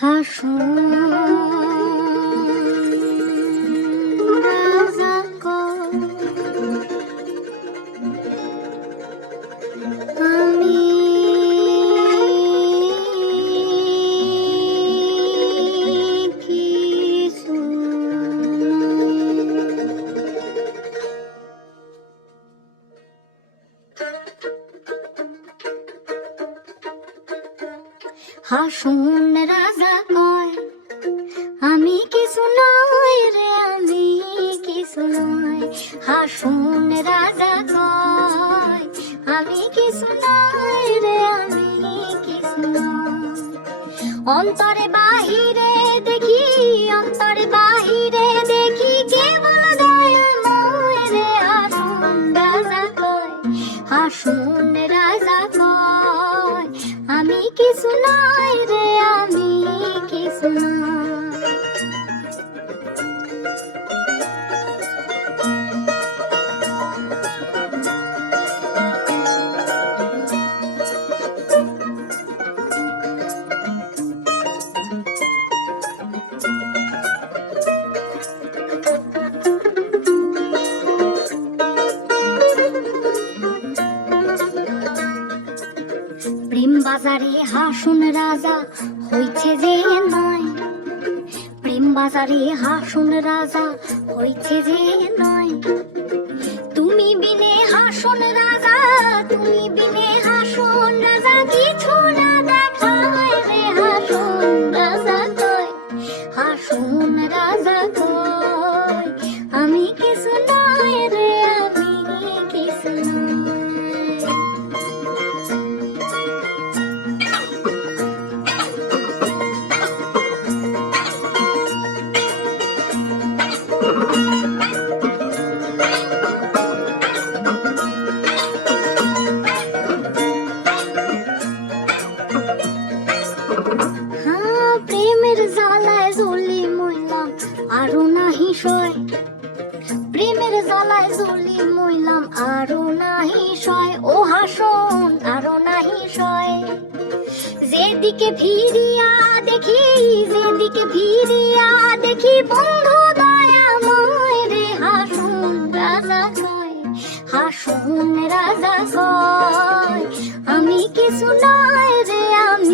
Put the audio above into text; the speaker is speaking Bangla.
হাসুন রাজা কর, আমি কিছু হাসুন রাজা কয়, আমি কিছু নয় রে, আমি কিছু নয়। হাসুন রাজা কয়, আমি কিছু নয় রে, আমি কিছু নয়। অন্তরে বাহিরে দেখি, অন্তরে বাহিরে দেখি, কেবল দয়াময় রে। হাসুন রাজা কয়, হাসুন রাজা কয়, আমি কিছু নয় রে, আমি কিছু নয়। প্রেম বাজারে হাসুন রাজা হইছে যে নয়, প্রেম বাজারে হাসুন রাজা হইছে যে নয়। তুমি বিনে হাসুন রাজা, তুমি বিনে হাসুন রাজা, কিছু না দেখায় রে। হাসুন রাজা কয়, হাসুন রাজা কয়, আমি কিছু নয় রে, আমি কিছু নয়। প্রেমের জ্বালায় জ্বলি মইলাম আরো নাহি সয়, প্রেমের জ্বালায় জ্বলি মইলাম আরো নাহি সয়। ও হাসুন আরো নাহি সয়। যেদিকে ফিরিয়া দেখি, যেদিকে ফিরিয়া দেখি, বন্ধু দয়াময় রে। হাসুন রাজা কয়, হাসুন রাজা কয়, আমি কিছু নয় রে, আমি